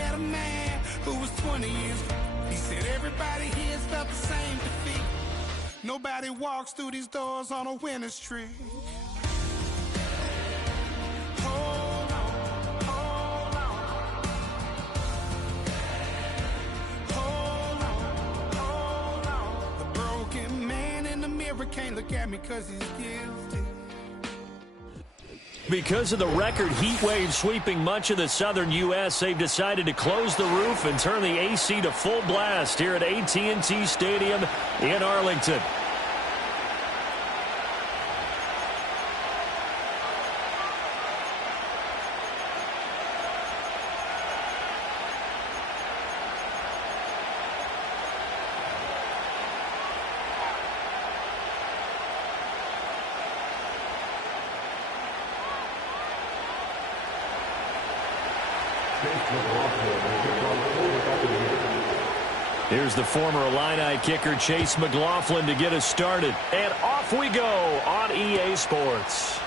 met a man who was 20 years old. He said everybody here felt the same defeat. Nobody walks through these doors on a winning streak. Hold on, hold on. Hold on, hold on. The broken man in the mirror can't look at me 'cause he's guilty. Because of the record heat wave sweeping much of the southern U.S., they've decided to close the roof and turn the AC to full blast here at AT&T Stadium in Arlington. Here's the former Illini kicker Chase McLaughlin to get us started. And off we go on EA Sports.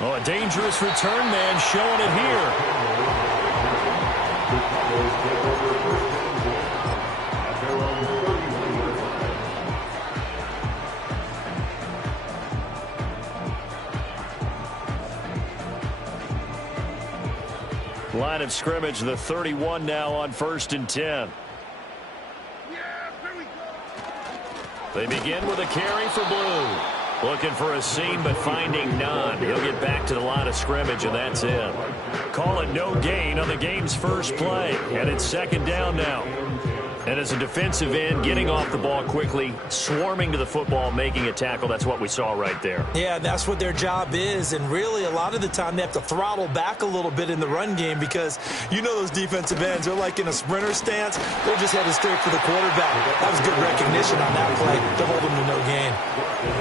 Oh, a dangerous return man showing it here. Line of scrimmage, the 31 now on 1st and 10. They begin with a carry for Blue. Looking for a seam, but finding none. He'll get back to the line of scrimmage, and that's it. Call it no gain on the game's first play, and it's 2nd down now. And as a defensive end, getting off the ball quickly, swarming to the football, making a tackle, that's what we saw right there. Yeah, that's what their job is, and really a lot of the time they have to throttle back a little bit in the run game because you know those defensive ends, they're like in a sprinter stance. They're just headed straight for the quarterback. That was good recognition on that play to hold them to no gain.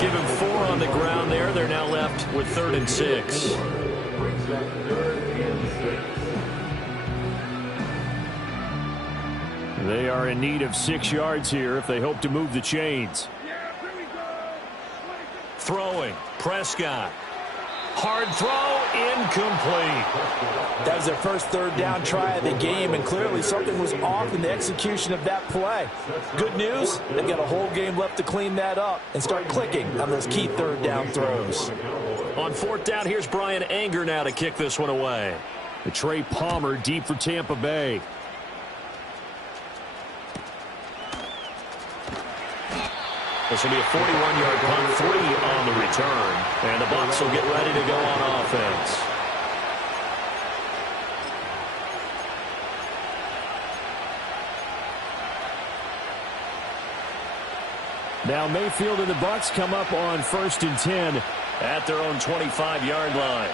Give him 4 on the ground there. They're now left with 3rd and 6. They are in need of 6 yards here if they hope to move the chains. Throwing, Prescott. Hard throw, incomplete. That was their first 3rd down try of the game, and clearly something was off in the execution of that play. Good news, they've got a whole game left to clean that up and start clicking on those key 3rd down throws. On 4th down, here's Brian Anger now to kick this one away. The Trey Palmer deep for Tampa Bay. This will be a 41-yard punt, 3 on the return. And the Bucs will get ready to go on offense. Now Mayfield and the Bucs come up on 1st and 10 at their own 25-yard line.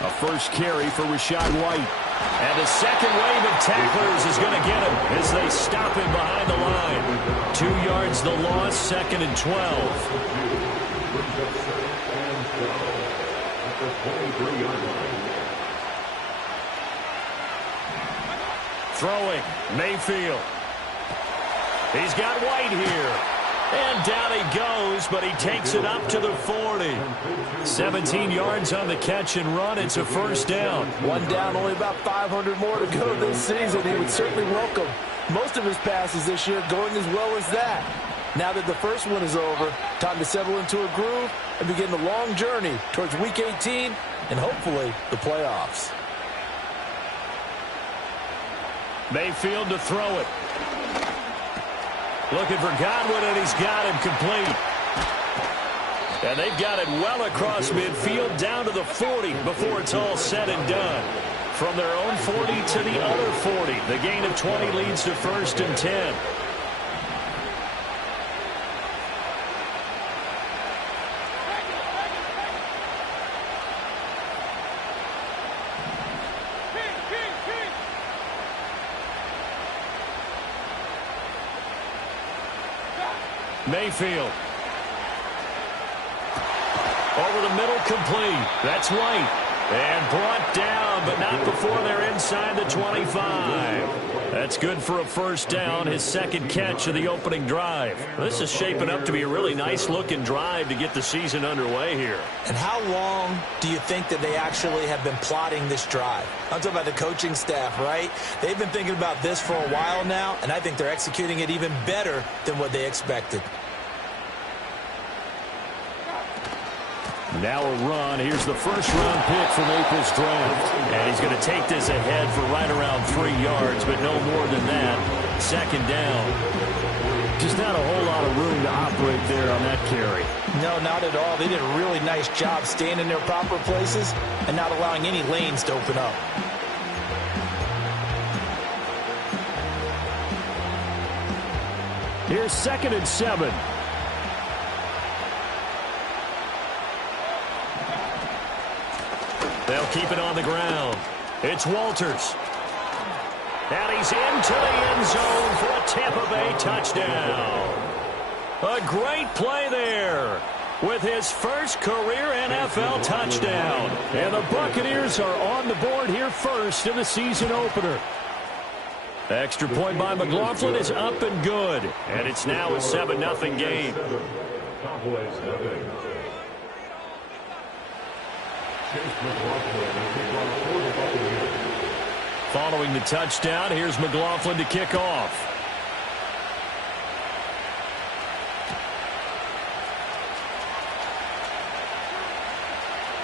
A first carry for Rachaad White. And the second wave of tacklers is going to get him as they stop him behind the line. 2 yards the loss, 2nd and 12. Throwing, Mayfield. He's got White here. And down he goes, but he takes it up to the 40. 17 yards on the catch and run. It's a 1st down. 1 down, only about 500 more to go this season. He would certainly welcome most of his passes this year going as well as that. Now that the first one is over, time to settle into a groove and begin the long journey towards Week 18 and hopefully the playoffs. Mayfield to throw it. Looking for Godwin, and he's got him complete. And they've got it well across midfield down to the 40 before it's all said and done. From their own 40 to the other 40. The gain of 20 leads to 1st and 10. Mayfield. Over the middle, complete. That's White. And brought down, but not before they're inside the 25. That's good for a first down, his second catch of the opening drive. This is shaping up to be a really nice-looking drive to get the season underway here. And how long do you think that they actually have been plotting this drive? I'm talking about the coaching staff, right? They've been thinking about this for a while now, and I think they're executing it even better than what they expected. Now a run. Here's the first-round pick from April's draft. And he's going to take this ahead for right around 3 yards, but no more than that. Second down. Just not a whole lot of room to operate there on that carry. No, not at all. They did a really nice job staying in their proper places and not allowing any lanes to open up. Here's 2nd and 7. They'll keep it on the ground. It's Walters. And he's into the end zone for a Tampa Bay touchdown. A great play there with his first career NFL touchdown. And the Buccaneers are on the board here first in the season opener. Extra point by McLaughlin is up and good. And it's now a 7-0 game. Following the touchdown, here's McLaughlin to kick off.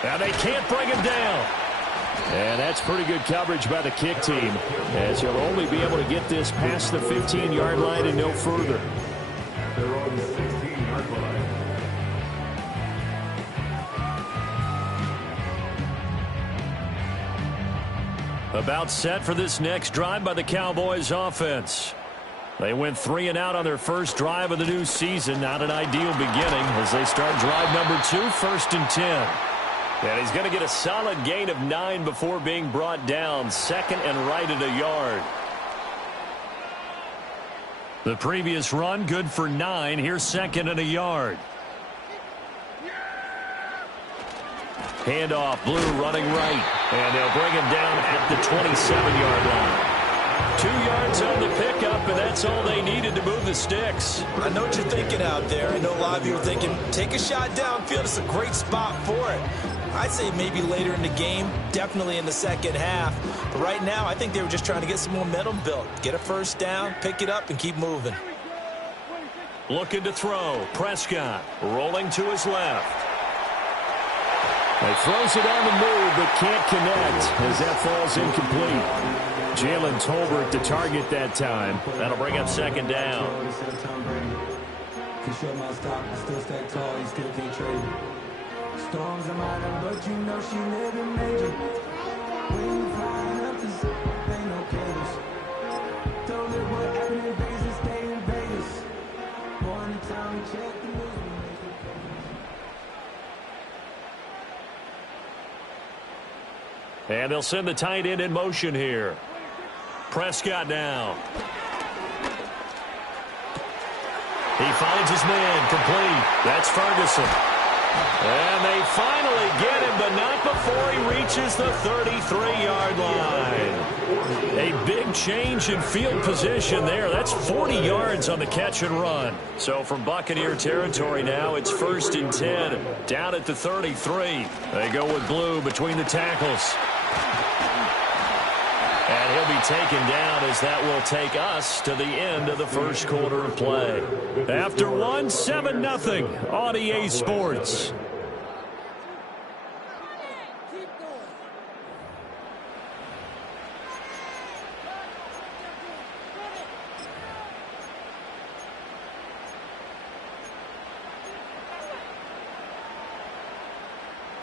Now they can't bring him down. And that's pretty good coverage by the kick team, as he'll only be able to get this past the 15-yard line and no further. They're on the 16-yard line. About set for this next drive by the Cowboys offense. They went 3 and out on their first drive of the new season. Not an ideal beginning as they start drive number 2, 1st and 10. And he's going to get a solid gain of 9 before being brought down. 2nd and right at a yard. The previous run good for 9. Here's 2nd and a yard. Handoff, Blue running right. And they'll bring him down at the 27-yard line. 2 yards on the pickup, and that's all they needed to move the sticks. I know what you're thinking out there. I know a lot of you are thinking, take a shot downfield. It's a great spot for it. I'd say maybe later in the game, definitely in the second half. But right now, I think they were just trying to get some momentum built. Get a first down, pick it up, and keep moving. Looking to throw. Prescott rolling to his left. He throws it on the move, but can't connect as that falls incomplete. Jalen Tolbert the target that time. That'll bring up 2nd down. Storms are minor, but you know she living major. When you flying up to ain't no cables. Don't live what happened in Vegas, stay in Vegas. Born in town, check the news. And they'll send the tight end in motion here. Prescott now. He finds his man complete. That's Ferguson. And they finally get him, but not before he reaches the 33-yard line. A big change in field position there. That's 40 yards on the catch and run. So from Buccaneer territory now, it's 1st and 10, down at the 33. They go with Blue between the tackles. And he'll be taken down as that will take us to the end of the first quarter of play. After 7-0 on EA Sports.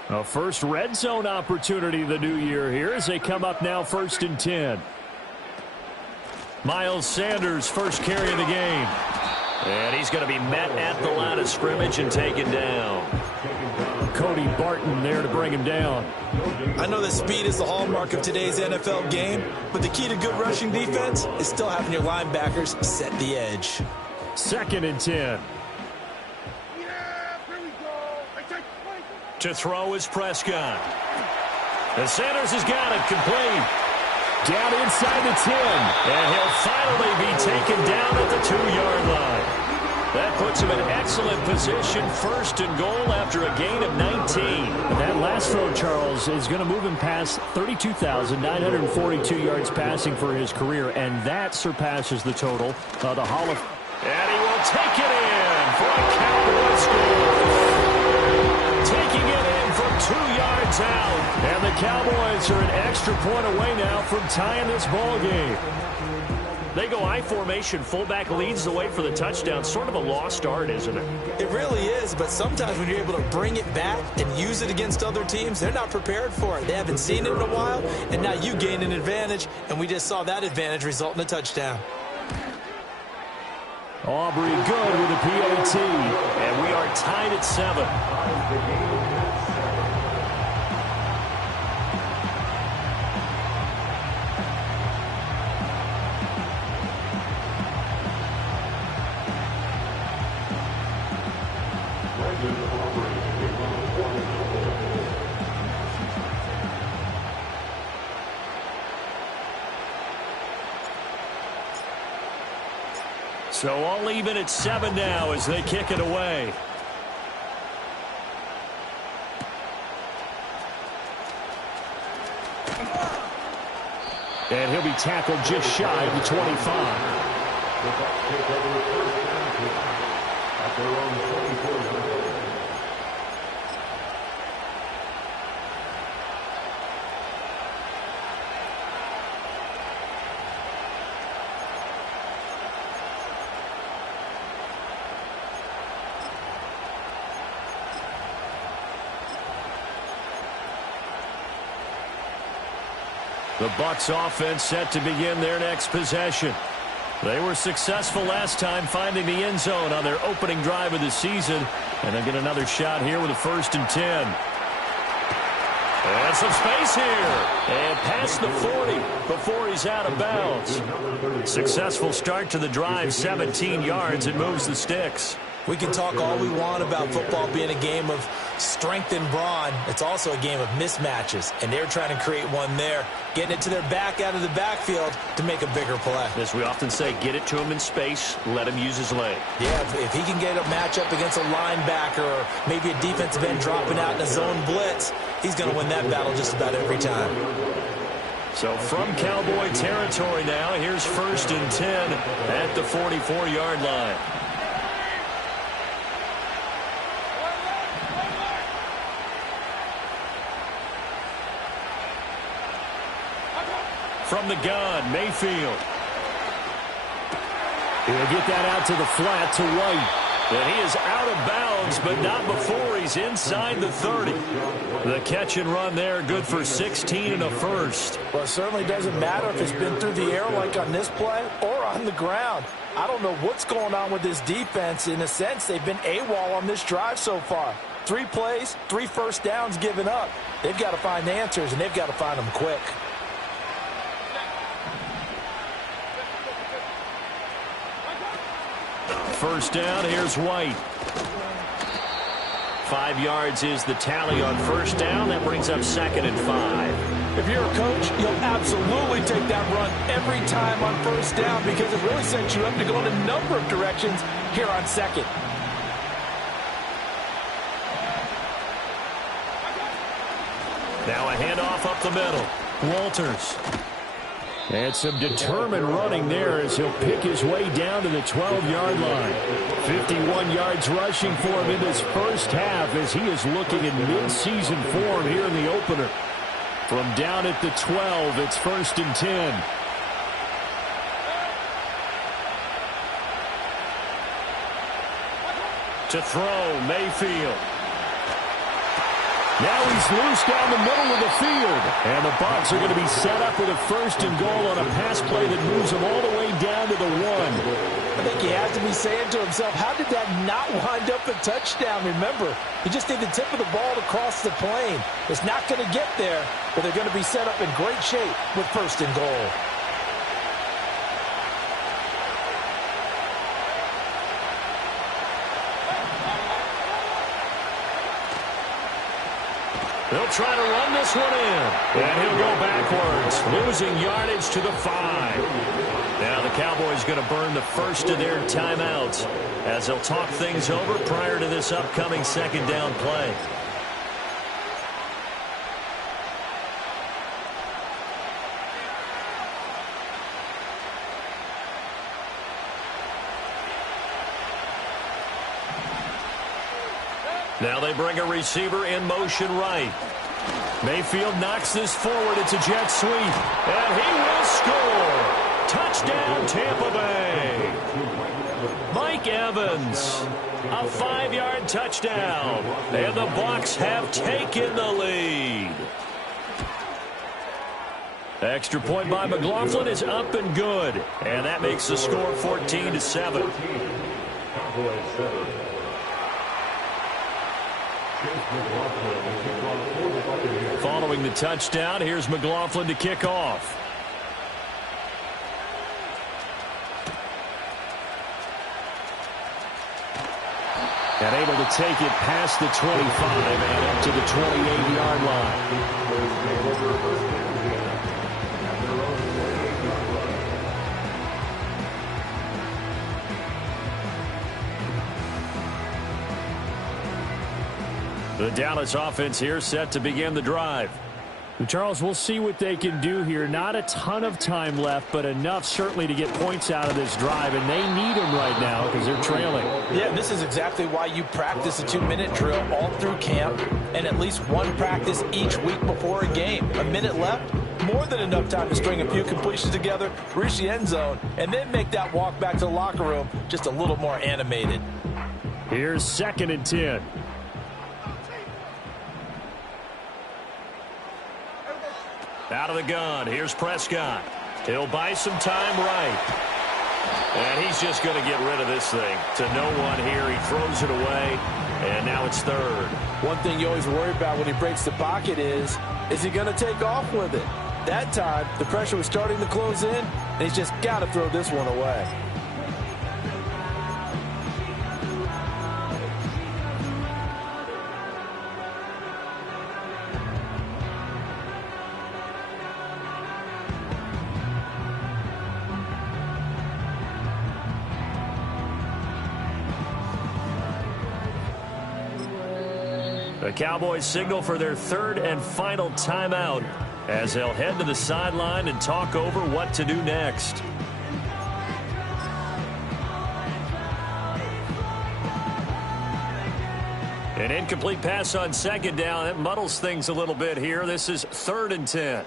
A first red zone opportunity of the new year here as they come up now 1st and 10. Miles Sanders first carry of the game. And he's going to be met at the line of scrimmage and taken down. Cody Barton there to bring him down. I know that speed is the hallmark of today's NFL game, but the key to good rushing defense is still having your linebackers set the edge. 2nd and 10. To throw is Prescott. And Sanders has got it complete. Down inside the 10. And he'll finally be taken down at the 2-yard line. That puts him in excellent position, first and goal after a gain of 19. And that last throw, Charles, is going to move him past 32,942 yards passing for his career, and that surpasses the total of the Hall of... And he will take it in for a Cowboy score. Taking it in from 2 yards out. And the Cowboys are an extra point away now from tying this ball game. They go I formation. Fullback leads the way for the touchdown. Sort of a lost art, isn't it? It really is, but sometimes when you're able to bring it back and use it against other teams, they're not prepared for it. They haven't seen it in a while, and now you gain an advantage, and we just saw that advantage result in a touchdown. Aubrey good with a PAT. And we are tied at 7. So all even at 7 now as they kick it away. And he'll be tackled just shy of the 25. The Bucs offense set to begin their next possession. They were successful last time finding the end zone on their opening drive of the season. And they'll get another shot here with a 1st and 10. And some space here. And past the 40 before he's out of bounds. Successful start to the drive, 17 yards. It moves the sticks. We can talk all we want about football being a game of strength and brawn. It's also a game of mismatches, and they're trying to create one there, getting it to their back out of the backfield to make a bigger play. As we often say, get it to him in space, let him use his leg. Yeah, if he can get a matchup against a linebacker or maybe a defensive end dropping out in a zone blitz, he's going to win that battle just about every time. So from Cowboy territory now, here's 1st and 10 at the 44-yard line. From the gun, Mayfield. He'll get that out to the flat to White. And he is out of bounds, but not before he's inside the 30. The catch and run there, good for 16 and a first. Well, it certainly doesn't matter if it's been through the air like on this play or on the ground. I don't know what's going on with this defense. In a sense, they've been AWOL on this drive so far. 3 plays, 3 first downs given up. They've got to find answers, and they've got to find them quick. First down, here's White. 5 yards is the tally on first down. That brings up 2nd and 5. If you're a coach, you'll absolutely take that run every time on first down because it really sets you up to go in a number of directions here on 2nd. Now a handoff up the middle. Walters. And some determined running there as he'll pick his way down to the 12-yard line. 51 yards rushing for him in this first half as he is looking in mid-season form here in the opener. From down at the 12, it's 1st and 10. To throw, Mayfield. Now he's loose down the middle of the field. And the Bucs are going to be set up with a 1st and goal on a pass play that moves them all the way down to the 1. I think he has to be saying to himself, how did that not wind up a touchdown? Remember, he just did the tip of the ball to cross the plane. It's not going to get there, but they're going to be set up in great shape with 1st and goal. They'll try to run this one in. And he'll go backwards, losing yardage to the 5. Now the Cowboys going to burn the first of their timeouts as they'll talk things over prior to this upcoming second down play. Now they bring a receiver in motion right. Mayfield knocks this forward. It's a jet sweep. And he will score. Touchdown, Tampa Bay. Mike Evans. A 5-yard touchdown. And the Bucs have taken the lead. Extra point by McLaughlin is up and good. And that makes the score 14-7. Following the touchdown, here's McLaughlin to kick off. And able to take it past the 25 and up to the 28-yard line. The Dallas offense here set to begin the drive. Charles, we'll see what they can do here. Not a ton of time left, but enough certainly to get points out of this drive, and they need them right now because they're trailing. Yeah, this is exactly why you practice a 2-minute drill all through camp and at least one practice each week before a game. A minute left, more than enough time to string a few completions together, reach the end zone, and then make that walk back to the locker room just a little more animated. Here's 2nd and 10. Out of the gun, here's Prescott. He'll buy some time right. And he's just going to get rid of this thing to no one here. He throws it away, and now it's 3rd. One thing you always worry about when he breaks the pocket is he going to take off with it? That time, the pressure was starting to close in, and he's just got to throw this one away. The Cowboys signal for their 3rd and final timeout as they'll head to the sideline and talk over what to do next. An incomplete pass on 2nd down. That muddles things a little bit here. This is 3rd and 10.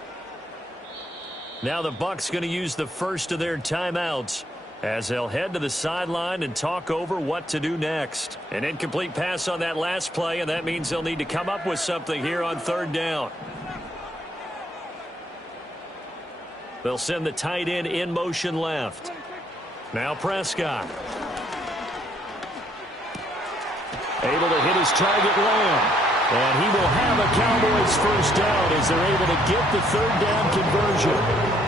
Now the Bucs going to use the first of their timeouts as they'll head to the sideline and talk over what to do next. An incomplete pass on that last play, and that means they'll need to come up with something here on 3rd down. They'll send the tight end in motion left. Now Prescott. Able to hit his target Lamb. And he will have a Cowboys first down as they're able to get the 3rd down conversion.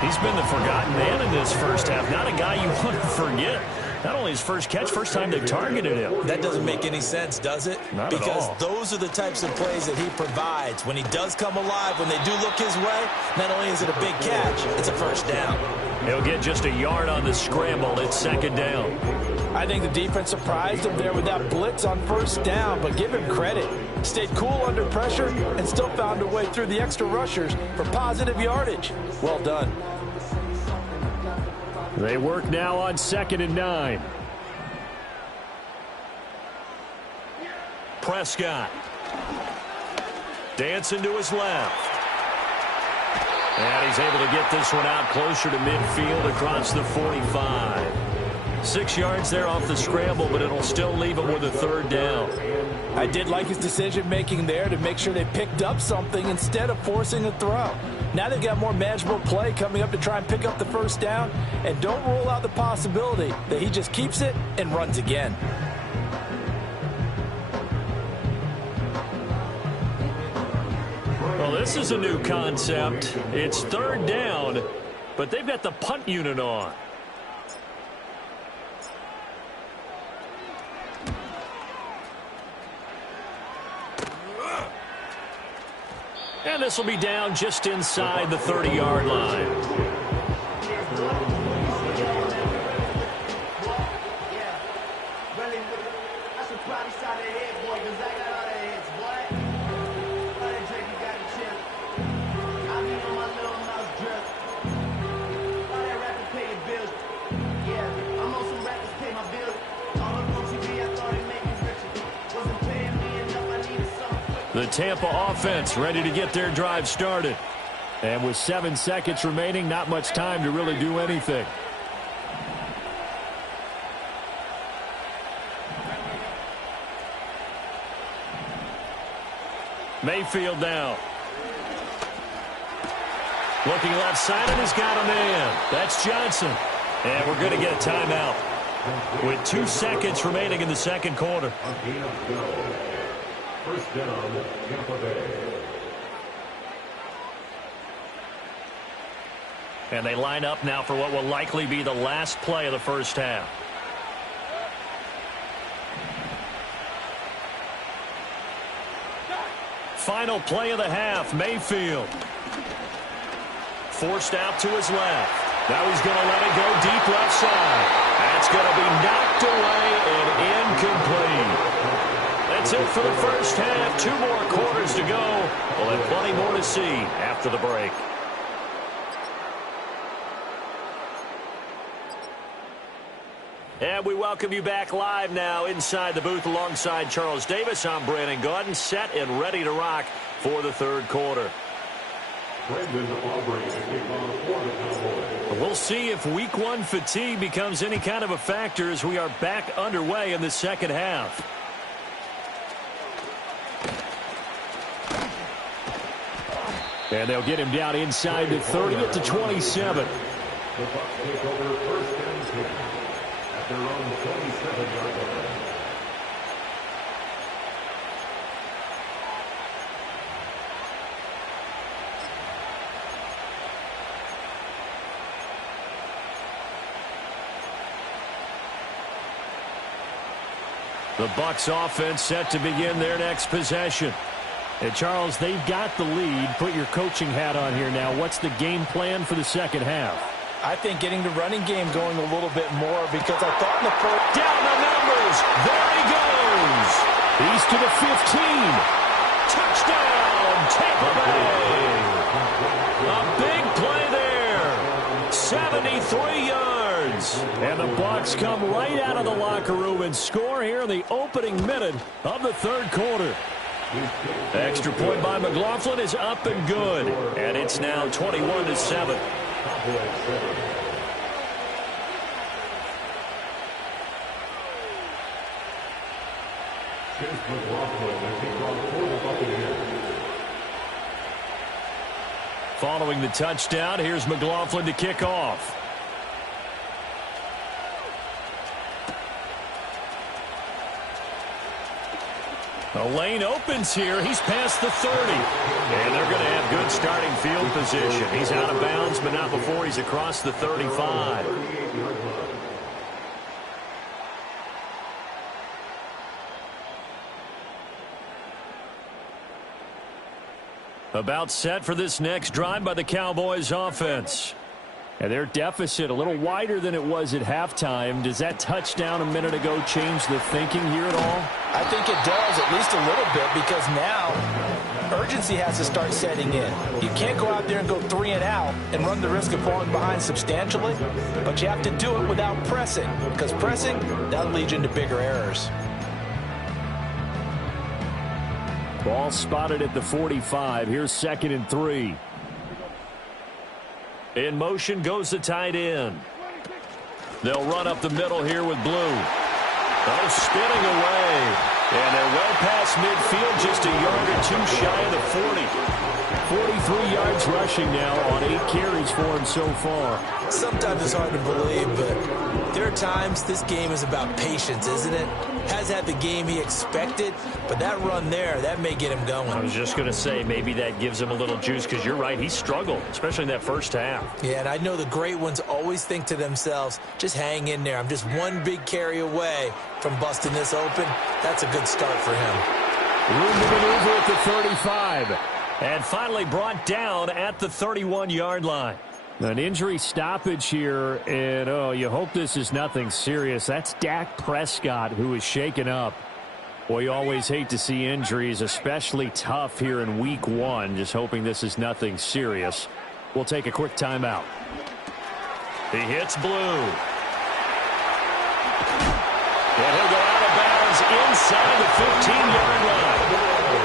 He's been the forgotten man in this first half. Not a guy you want to forget. Not only his first catch, first time they've targeted him. That doesn't make any sense, does it? Not at all. Because those are the types of plays that he provides. When he does come alive, when they do look his way, not only is it a big catch, it's a first down. He'll get just a yard on the scramble. It's 2nd down. I think the defense surprised him there with that blitz on first down, but give him credit. Stayed cool under pressure and still found a way through the extra rushers for positive yardage. Well done. They work now on 2nd and 9. Prescott. Dancing to his left. And he's able to get this one out closer to midfield across the 45. 6 yards there off the scramble, but it'll still leave him with a 3rd down. I did like his decision-making there to make sure they picked up something instead of forcing a throw. Now they've got more manageable play coming up to try and pick up the first down, and don't rule out the possibility that he just keeps it and runs again. Well, this is a new concept. It's 3rd down, but they've got the punt unit on. And this will be down just inside the 30-yard line. The Tampa offense ready to get their drive started. And with 7 seconds remaining, not much time to really do anything. Mayfield now. Looking left side, and he's got a man. That's Johnson. And we're going to get a timeout with 2 seconds remaining in the second quarter. First down, Tampa Bay. And they line up now for what will likely be the last play of the first half. Final play of the half, Mayfield. Forced out to his left. Now he's going to let it go deep left side. That's going to be knocked away and incomplete. That's it for the first half. 2 more quarters to go. We'll have plenty more to see after the break. And we welcome you back live now inside the booth alongside Charles Davis. I'm Brandon Gaudin, set and ready to rock for the third quarter. We'll see if week 1 fatigue becomes any kind of a factor as we are back underway in the second half. And they'll get him down inside the 30 at the 27. The Bucs take over first and 10 at their own 27-yard line. The Bucs offense set to begin their next possession. And Charles, they've got the lead. Put your coaching hat on here now. What's the game plan for the second half? I think getting the running game going a little bit more because I thought in the first... Down the numbers. There he goes. He's to the 15. Touchdown, Tampa Bay. A big play there. 73 yards. And the Bucs come right out of the locker room and score here in the opening minute of the third quarter. Extra point by McLaughlin is up and good. And it's now 21-7. Following the touchdown, here's McLaughlin to kick off. The lane opens here. He's past the 30. And they're going to have good starting field position. He's out of bounds, but not before he's across the 35. About set for this next drive by the Cowboys offense. And their deficit a little wider than it was at halftime. Does that touchdown a minute ago change the thinking here at all? I think it does, at least a little bit, because now urgency has to start setting in. You can't go out there and go 3 and out and run the risk of falling behind substantially, but you have to do it without pressing, because pressing, that'll lead you into bigger errors. Ball spotted at the 45. Here's 2nd and 3. In motion goes the tight end. They'll run up the middle here with Blue. Oh, spinning away. And they're well past midfield, just a yard or 2 shy of the 40. 43 yards rushing now on 8 carries for him so far. Sometimes it's hard to believe, but there are times this game is about patience, isn't it? Has had the game he expected, but that run there, that may get him going. I was just going to say, maybe that gives him a little juice, because you're right, he struggled, especially in that first half. Yeah, and I know the great ones always think to themselves, just hang in there. I'm just one big carry away from busting this open. That's a good start for him. Room to maneuver at the 35. And finally brought down at the 31-yard line. An injury stoppage here, and oh, you hope this is nothing serious. That's Dak Prescott, who is shaken up. Well, you always hate to see injuries, especially tough here in week 1. Just hoping this is nothing serious. We'll take a quick timeout. He hits Blue. And he'll go out of bounds inside the 15-yard line.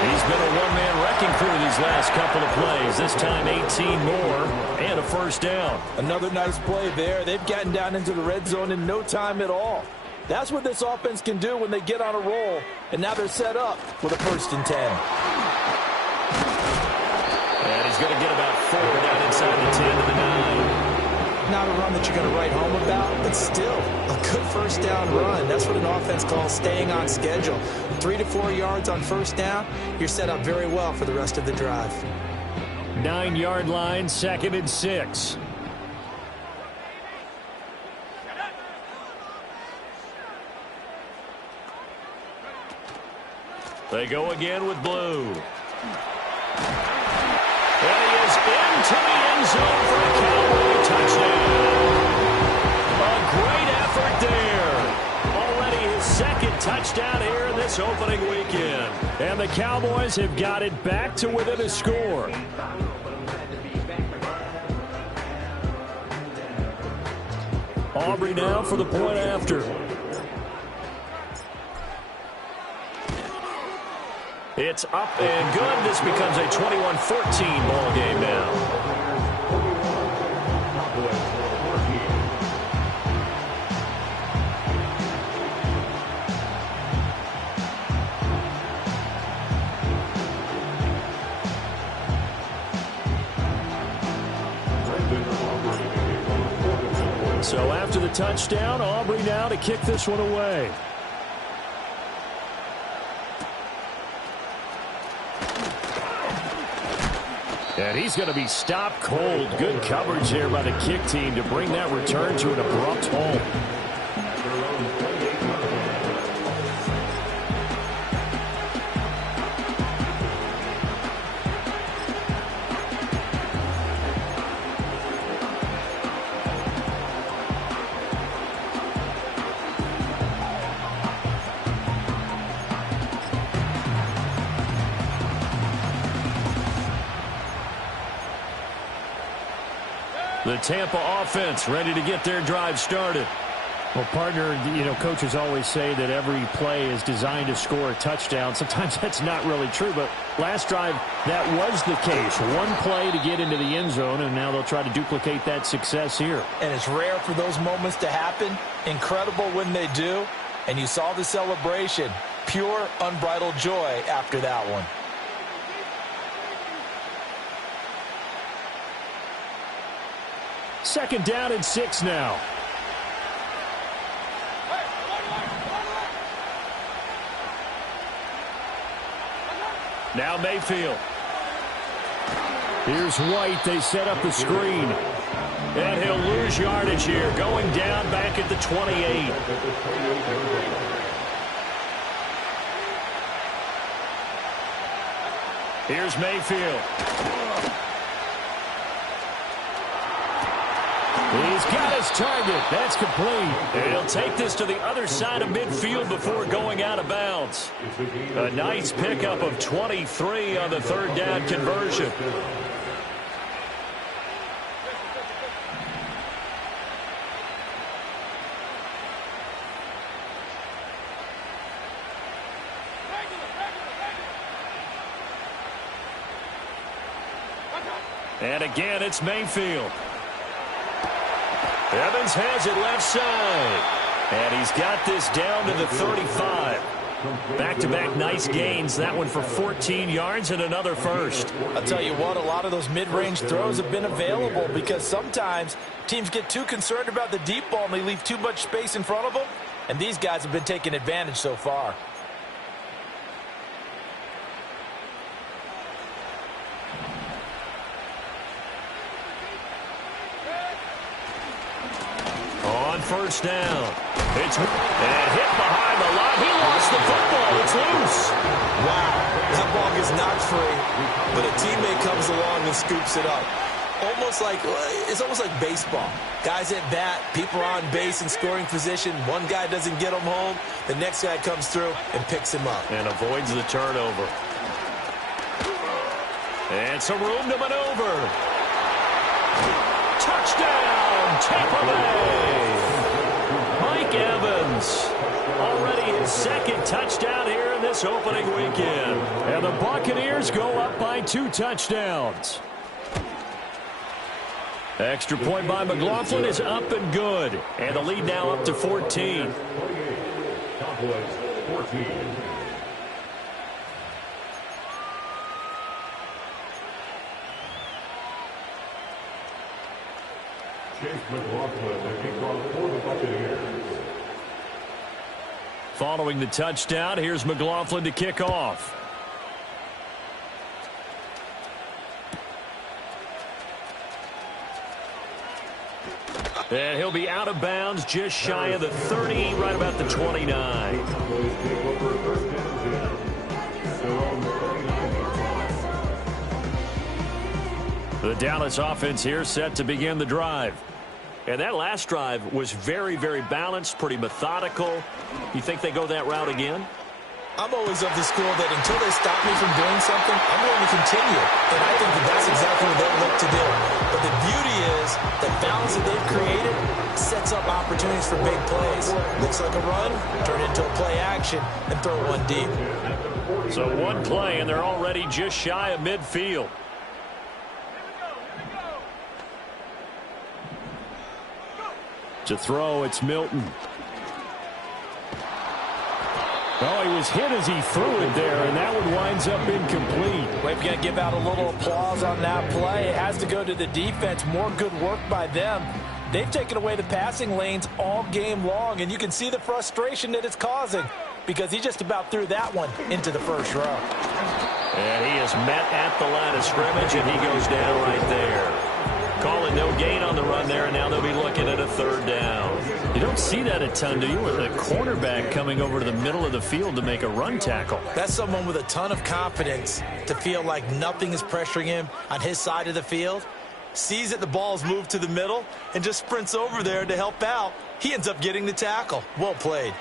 He's been a one-man wrecking crew these last couple of plays. This time 18 more and a first down. Another nice play there. They've gotten down into the red zone in no time at all. That's what this offense can do when they get on a roll. And now they're set up with a 1st and 10. And he's going to get about 4 down inside the 10 to the 9. Not a run that you're going to write home about, but still a good first down run. That's what an offense calls staying on schedule. 3 to 4 yards on first down, you're set up very well for the rest of the drive. 9-yard line, 2nd and 6. They go again with Blue. And he is into the end zone for a Cowboy touchdown. A great effort there. Already his 2nd touchdown here in this opening weekend. And the Cowboys have got it back to within a score. Aubrey now for the point after. It's up and good. This becomes a 21-14 ball game now. So after the touchdown, Aubrey now to kick this one away. And he's going to be stopped cold. Good coverage there by the kick team to bring that return to an abrupt halt. The Tampa offense ready to get their drive started. Well, partner, coaches always say that every play is designed to score a touchdown. Sometimes that's not really true, but last drive, that was the case. One play to get into the end zone, and now they'll try to duplicate that success here. And it's rare for those moments to happen. Incredible when they do. And you saw the celebration. Pure, unbridled joy after that one. Second down and 6 now. Now Mayfield. Here's White. They set up the screen. And he'll lose yardage here, going down back at the 28. Here's Mayfield. He's got his target. That's complete. And he'll take this to the other side of midfield before going out of bounds. A nice pickup of 23 on the third down conversion. And again, it's Mayfield. Evans has it left side. And he's got this down to the 35. Back-to-back nice gains. That one for 14 yards and another first. I'll tell you what, a lot of those mid-range throws have been available because sometimes teams get too concerned about the deep ball and they leave too much space in front of them. And these guys have been taking advantage so far. On first down. It's and hit behind the line. He lost the football. It's loose. Wow, that ball gets knocked free, but a teammate comes along and scoops it up. It's almost like baseball. Guys at bat, people are on base in scoring position. One guy doesn't get him home. The next guy comes through and picks him up. And avoids the turnover. And some room to maneuver. Touchdown, Tampa Bay. Mike Evans. Already his second touchdown here in this opening weekend. And the Buccaneers go up by 2 touchdowns. Extra point by McLaughlin is up and good. And the lead now up to 14. Cowboys 14. Chase McLaughlin, the kickoff for the Buccaneers. Following the touchdown, here's McLaughlin to kick off. And he'll be out of bounds just shy of the 30, right about the 29. The Dallas offense here set to begin the drive. And that last drive was very, very balanced, pretty methodical. You think they go that route again? I'm always of the school that until they stop me from doing something, I'm going to continue. And I think that that's exactly what they look to do. But the beauty is the balance that they've created sets up opportunities for big plays. Looks like a run, turn into a play action, and throw one deep. So one play, and they're already just shy of midfield. To throw, it's Milton. Oh, he was hit as he threw it there, and that one winds up incomplete. We've got to give out a little applause on that play. It has to go to the defense. More good work by them. They've taken away the passing lanes all game long, and you can see the frustration that it's causing because he just about threw that one into the first row. And he is met at the line of scrimmage, and he goes down right there. Calling no gain on the run there, and now they'll be looking at a third down. You don't see that a ton, do you? With a cornerback coming over to the middle of the field to make a run tackle. That's someone with a ton of confidence to feel like nothing is pressuring him on his side of the field. Sees that the ball's moved to the middle and just sprints over there to help out. He ends up getting the tackle. Well played.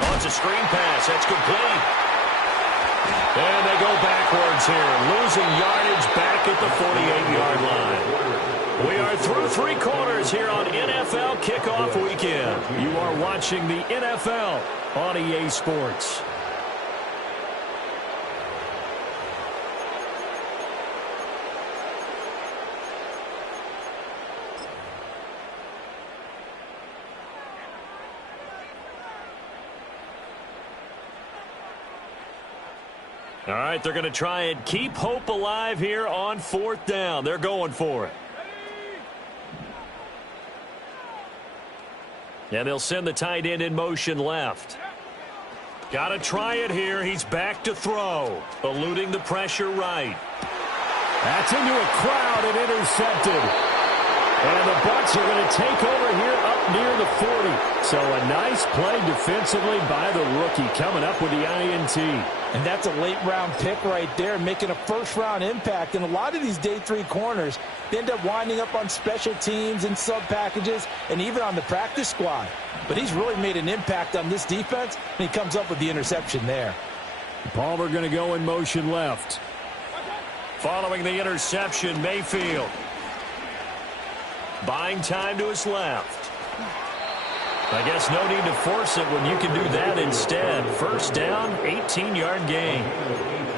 Oh, it's a screen pass. That's complete. And they go backwards here, losing yardage back at the 48-yard line. We are through 3 quarters here on NFL Kickoff Weekend. You are watching the NFL on EA Sports. All right, they're going to try and keep hope alive here on 4th down. They're going for it. And they'll send the tight end in motion left. Got to try it here. He's back to throw. Eluding the pressure right. That's into a crowd and intercepted. And the Bucs are going to take over here up near the 40. So a nice play defensively by the rookie coming up with the INT. And that's a late-round pick right there, making a first-round impact. And a lot of these day 3 corners, they end up winding up on special teams and sub-packages and even on the practice squad. But he's really made an impact on this defense, and he comes up with the interception there. Palmer going to go in motion left. Following the interception, Mayfield. Buying time to his left. I guess no need to force it when you can do that instead. First down, 18-yard gain.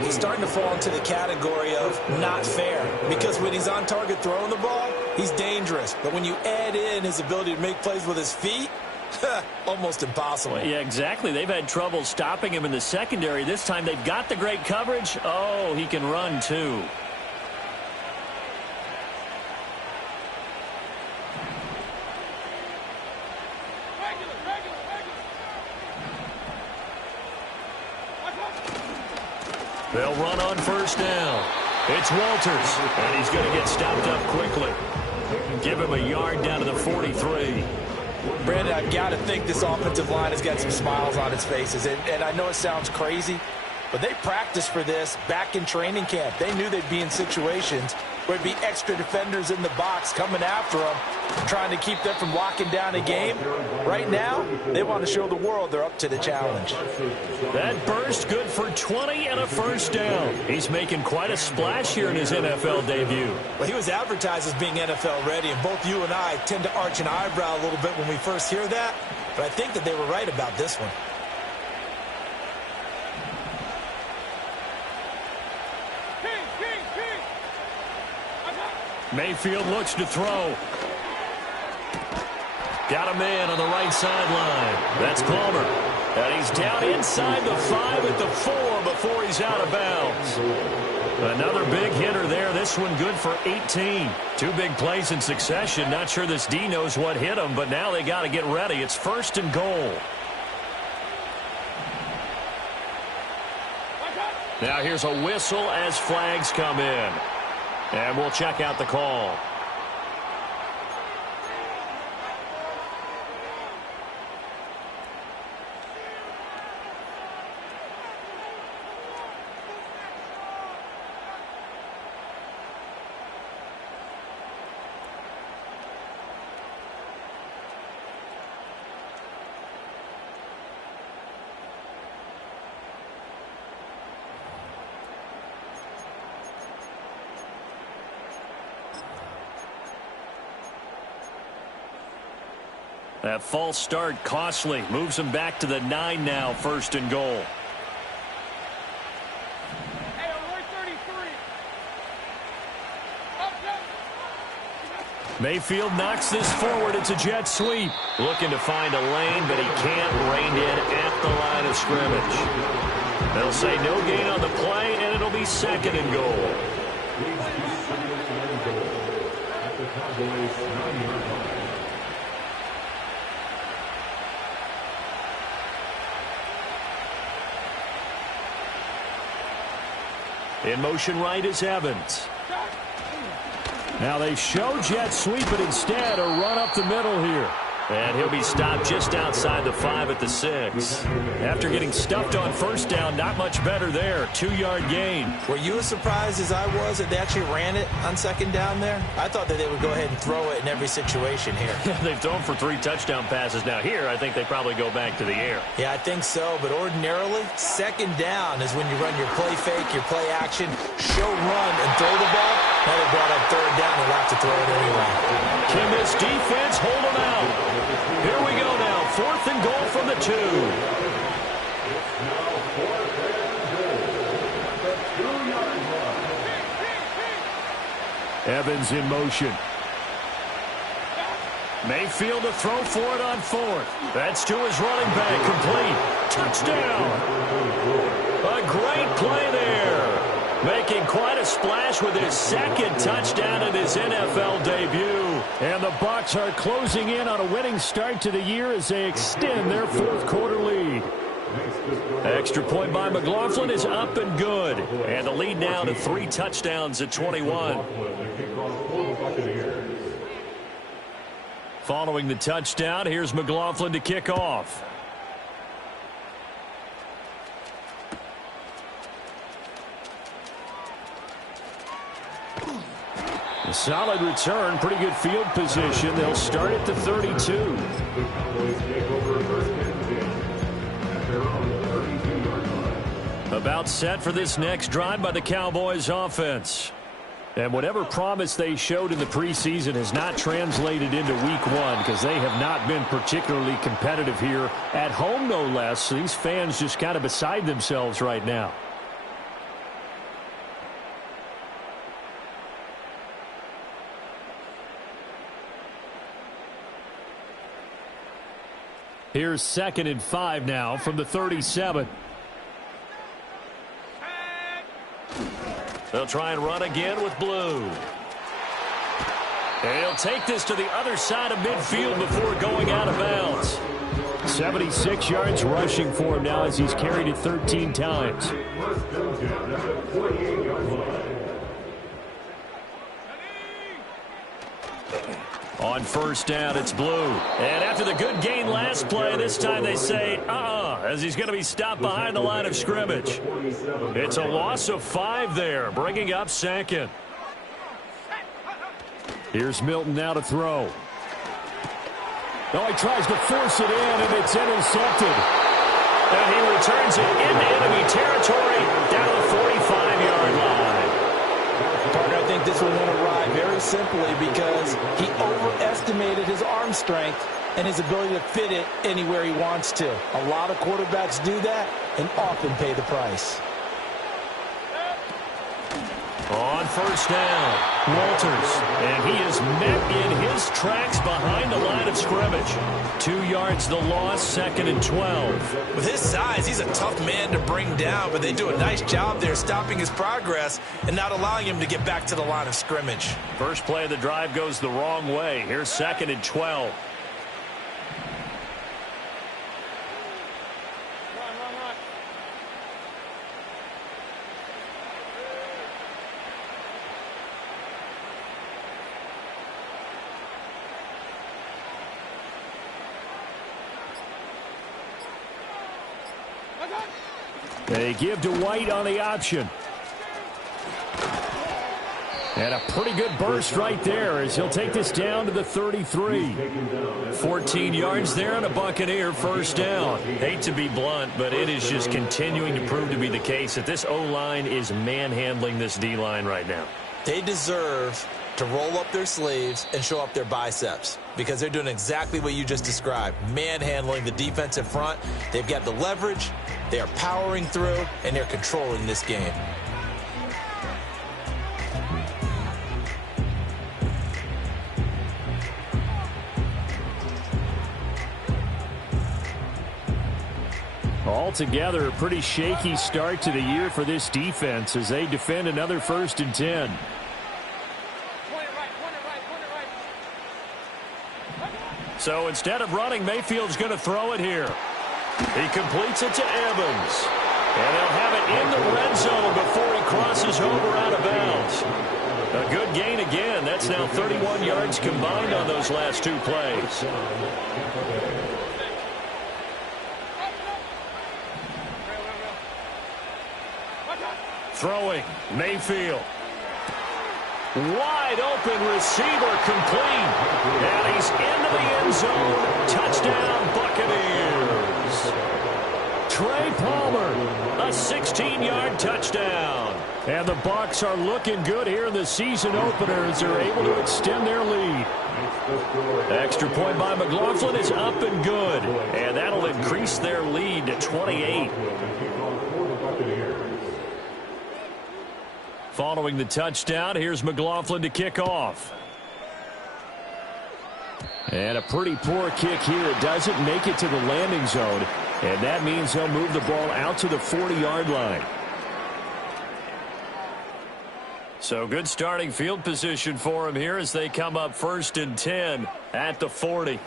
He's starting to fall into the category of not fair because when he's on target throwing the ball, he's dangerous. But when you add in his ability to make plays with his feet, almost impossible. Well, yeah, exactly. They've had trouble stopping him in the secondary. This time they've got the great coverage. Oh, he can run too. They'll run on first down. It's Walters, and he's going to get stopped up quickly. Give him a yard down to the 43. Brandon, I've got to think this offensive line has got some smiles on its faces. And I know it sounds crazy, but they practiced for this back in training camp. They knew they'd be in situations where it'd be extra defenders in the box coming after them, trying to keep them from locking down a game. Right now, they want to show the world they're up to the challenge. That burst good for 20 and a first down. He's making quite a splash here in his NFL debut. Well, he was advertised as being NFL ready, and both you and I tend to arch an eyebrow a little bit when we first hear that, but I think that they were right about this one. Mayfield looks to throw. Got a man on the right sideline. That's Palmer. And he's down inside the 5 at the 4 before he's out of bounds. Another big hitter there. This one good for 18. 2 big plays in succession. Not sure this D knows what hit him, but now they got to get ready. It's 1st and goal. Now here's a whistle as flags come in. And we'll check out the call. That false start costly. Moves him back to the 9 now. 1st and goal. Hey, on 33. Mayfield knocks this forward. It's a jet sweep. Looking to find a lane, but he can't rein in at the line of scrimmage. They'll say no gain on the play, and it'll be 2nd and goal. In motion right is Evans. Now they show jet sweep, but instead a run up the middle here. And he'll be stopped just outside the 5 at the 6. After getting stuffed on 1st down, not much better there. 2-yard gain. Were you as surprised as I was that they actually ran it on 2nd down there? I thought that they would go ahead and throw it in every situation here. They've thrown for 3 touchdown passes. Now here, I think they probably go back to the air. Yeah, I think so. But ordinarily, 2nd down is when you run your play fake, your play action, show run, and throw the ball. Now they brought up 3rd down. They'll have to throw it anyway. Can this defense hold them out? Here we go now. 4th and goal from the 2. Evans in motion. Mayfield to throw for it on 4th. That's to his running back. Complete. Touchdown. A great play there. Making quite a splash with his 2nd touchdown in his NFL debut. And the Bucs are closing in on a winning start to the year as they extend their 4th quarter lead. Extra point by McLaughlin is up and good. And the lead now to 3 touchdowns at 21. Following the touchdown, here's McLaughlin to kick off. A solid return, pretty good field position. They'll start at the 32. About set for this next drive by the Cowboys offense. And whatever promise they showed in the preseason has not translated into week 1 because they have not been particularly competitive here at home, no less. So these fans just kind of beside themselves right now. Here's 2nd and 5 now from the 37. They'll try and run again with Blue. And he'll take this to the other side of midfield before going out of bounds. 76 yards rushing for him now as he's carried it 13 times. On first down, it's Blue. And after the good gain last play, this time they say, as he's going to be stopped behind the line of scrimmage. It's a loss of 5 there, bringing up second. Here's Milton now to throw. Oh, he tries to force it in, and it's intercepted. And he returns it into enemy territory down to the 45-yard line. Parker, I think this will win a ride very simply because he overestimated his arm strength and his ability to fit it anywhere he wants to. A lot of quarterbacks do that and often pay the price. On first down, Walters, and he is met in his tracks behind the line of scrimmage. 2 yards the loss, 2nd and 12. With his size, he's a tough man to bring down, but they do a nice job there stopping his progress and not allowing him to get back to the line of scrimmage. First play of the drive goes the wrong way. Here's 2nd and 12. They give to White on the option. And a pretty good burst right there as he'll take this down to the 33. 14 yards there on a Buccaneer first down. Hate to be blunt, but it is just continuing to prove to be the case that this O-line is manhandling this D-line right now. They deserve to roll up their sleeves and show up their biceps because they're doing exactly what you just described, manhandling the defensive front. They've got the leverage, they are powering through, and they're controlling this game. Altogether, a pretty shaky start to the year for this defense as they defend another 1st and 10. So instead of running, Mayfield's going to throw it here. He completes it to Evans. And they'll have it in the red zone before he crosses over out of bounds. A good gain again. That's now 31 yards combined on those last 2 plays. Throwing, Mayfield. Wide open receiver complete. And he's into the end zone. Touchdown, Buccaneers. Trey Palmer. A 16-yard touchdown. And the Bucs are looking good here in the season opener as they're able to extend their lead. Extra point by McLaughlin is up and good. And that'll increase their lead to 28. Following the touchdown, here's McLaughlin to kick off. And a pretty poor kick here. It doesn't make it to the landing zone. And that means they'll move the ball out to the 40-yard line. So good starting field position for him here as they come up 1st and 10 at the 40.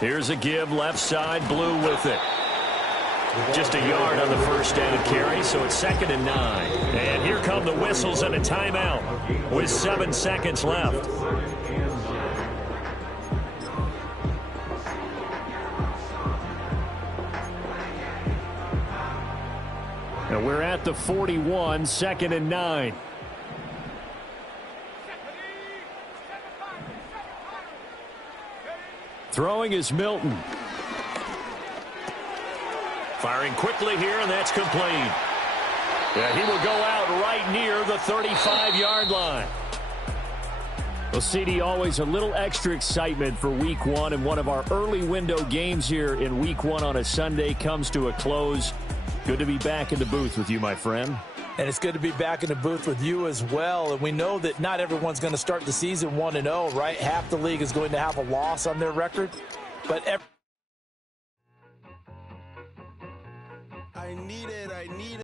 Here's a give left side, Blue with it. Just a yard on the first down carry, so it's 2nd and 9. And here come the whistles and a timeout with 7 seconds left. And we're at the 41, 2nd and 9. Throwing is Milton. Firing quickly here, and that's complete. Yeah, he will go out right near the 35-yard line. Well, CD, always a little extra excitement for Week 1, and one of our early window games here in Week 1 on a Sunday comes to a close. Good to be back in the booth with you, my friend. And it's good to be back in the booth with you as well. And we know that not everyone's going to start the season 1-0, right? Half the league is going to have a loss on their record. But I need it.